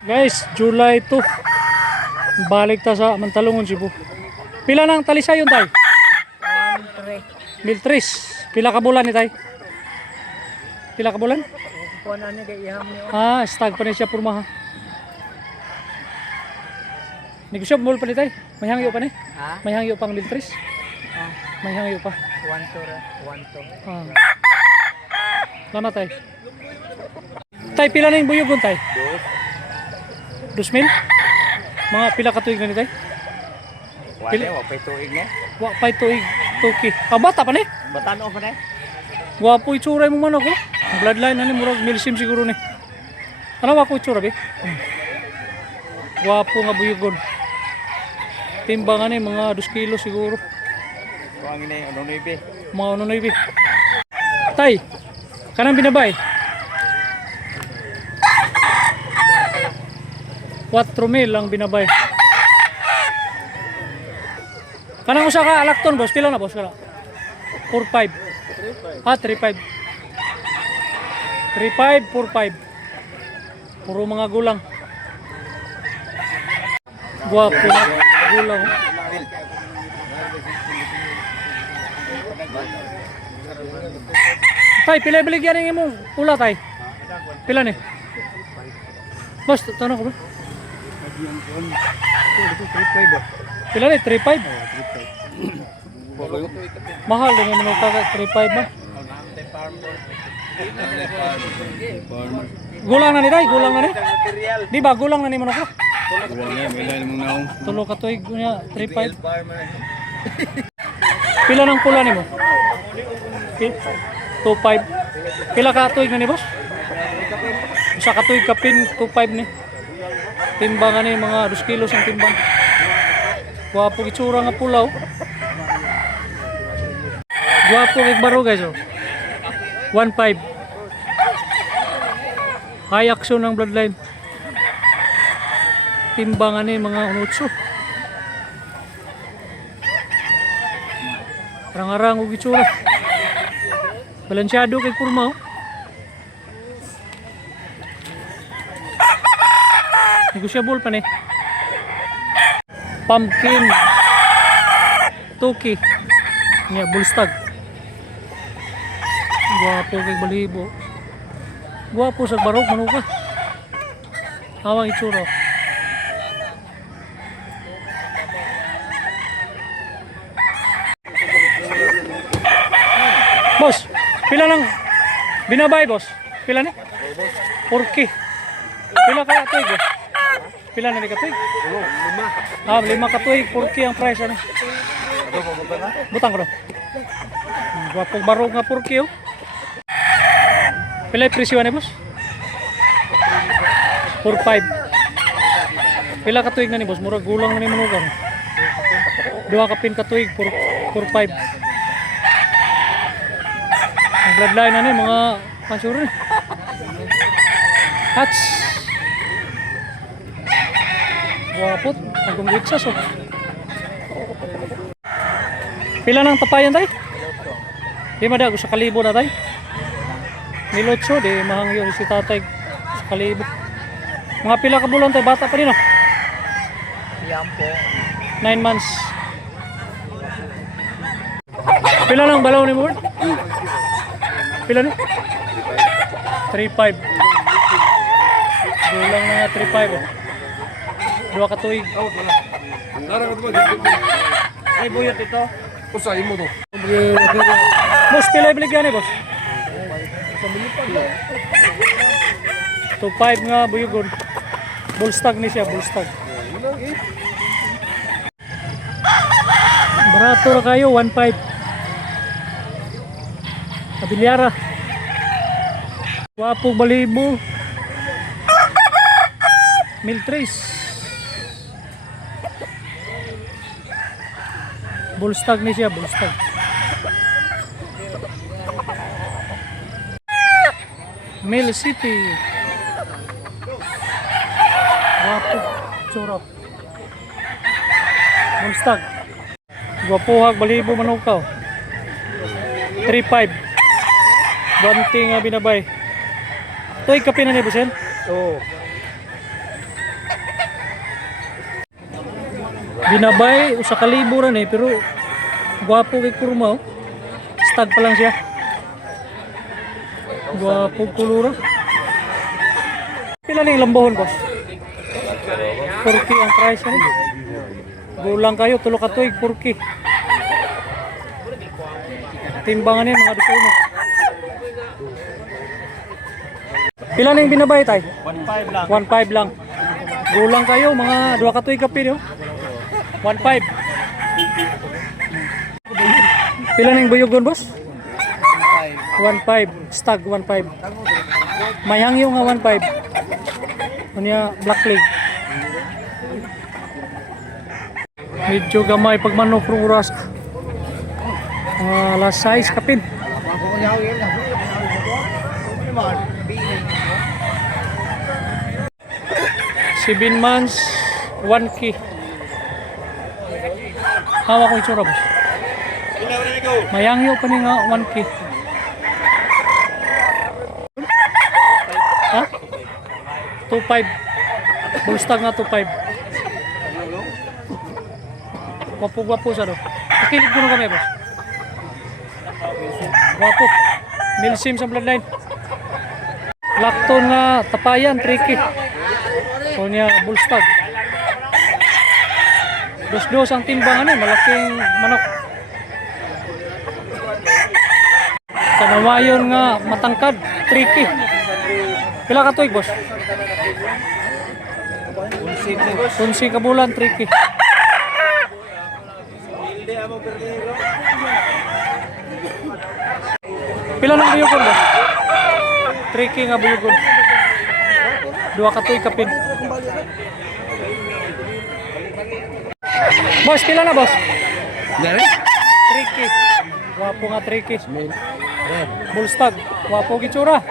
Guys, July 2. Balik ta sa Mantalungon, Cebu. Pila nang talisayon tay? 1,300. Pila ka bulan ni tay? Pila ka bulan? Stag pa ni siya purma ha. Negosyo mall pa ni tay? May hangyo pa ni? Ha? May hangyo pang 1,300? May hangyo pa. 1 to. Lama tay. Tay, pila na yung buyugon tay? 2,000? Mga pila ka tuig na ni tay? Wala pa tuig na. Wa pay tuig tuki. Bata pa ni? Batano pa na. Gwapo itsura mo man ako. Bloodline na ni murag milsim siguro ni. Ano wa ko itsura be? Gwapo nga buyugon. Timbangan ni mga 2 kilo siguro. Kuang ini ano ni be? Mga ano na ibi. Tay, kanang binabay? 4,000 ang binabay. Kanang usa ka alakton boss, pila na boss kana? 4,500. 3,500. 3,500, 4,500. Puro mga gulang. Guwapo na gulang. Tay, pila biligyan ng imong pula tay? Pila ni? Boss, tanong ko ba? Pila ni? 3,500? Mahal din yung mga 3,500 ba? Gulang na ni tay? Gulang na ni? Di ba? Gulang na ni mo na ko? Tulo ka tuig niya, 3,500. Pila ng pula ni mo? 2,500. Pila ka tuig na ni boss? Isa ka tuig kapin, 2,500 ni. Timbangan ni mga 2 kilos ang timbang. Guwapo itsura nga pulaw. Guwapo kay baro guys oh. 1,500. High action ng bloodline. Timbangan ni mga 8. Arang-arang og itsura. Balansyado kay kurma oh. Negosyable pa ni. Pumpkin Toki niya bulstag. Guwapo kay balibo. Guwapo sa barok manuka. Awang itsura. Boss, pila lang binabay boss? Pila ni? 4K. Pila ka tuig boss? Pila na ni ka tuig? 5. 5 ka tuig, 4K ang price ano? Butang ko do. Gwapong barog nga 4K oh. Pila yung presyo ni boss? 4,500. Pila ka tuig na ni boss? Murag gulang na ni manugang. 2 ka pin ka tuig, 4,500. Ang bloodline na ni mga pasure ni. Hats. Wapot, agong witsas oh. Pila ng tapayan tay? Di mada, sa kalibo na tay? Nilotso, di mahangyo si tatay sa kalibo. Mga pila ka bulan tay, bata pa rin oh. Yan po. 9 months. Pila ng balaw ni Mord? Pila ni? 3,500. Gulang na 3,500 oh. 2 ka tuig. Ay buyot ito. Usahin mo to. Boss, pila biligyan ni boss? 2,500 nga buyugon. Bullstag ni siya, bullstag. Barato na kayo, 1,500. Kabilyara. Wapong balibo. 1,300. Bullstag ni siya, bullstag. Mill City. Wapo, tsura. Bullstag. Gwapuhag, balibo, manukaw. 3,500. Banting nga binabay. Tuig kape na ni Busen? Oo. Binabay usa ka libo ra ni pero gwapo kay kurma oh. Stag pa lang siya. Gwapo kulura. Pila ning lambohon boss? 4K ang price ni. Gulang kayo tulo ka tuig 4K. Timbangan niya mga disuno. Pila ning binabay tay? 1.5 lang. 1.5 lang. Gulang kayo mga duha ka tuig kapin oh. 1.5. Pila ning buyugon boss? 1.5. Stag 1.5. May hangyo nga 1.5. Unya black leg. Medyo gamay pag manok rong oras. Last size kapin. 7 months 1K. Hawa ko itsura boss. Mayangyo pa ni nga 1K. Ha? 2.5. Bulstag nga 2.5. Wapo-wapo sa do. Pakilig ko na kami boss. Wapo. Milsim sa bloodline. Lakton nga tapayan 3K. So niya bulstag. Dos-dos ang timbangan malaking manok. Kanawayon nga matangkad 3K. Pila ka tuig boss? 11 ka bulan 3K. Pila nang buyugon boss? 3K nga buyugon. Dua ka tuig kapin. Boss, pila na boss? 3K. Wapo nga 3K. Bullstag. Wapo gitsura.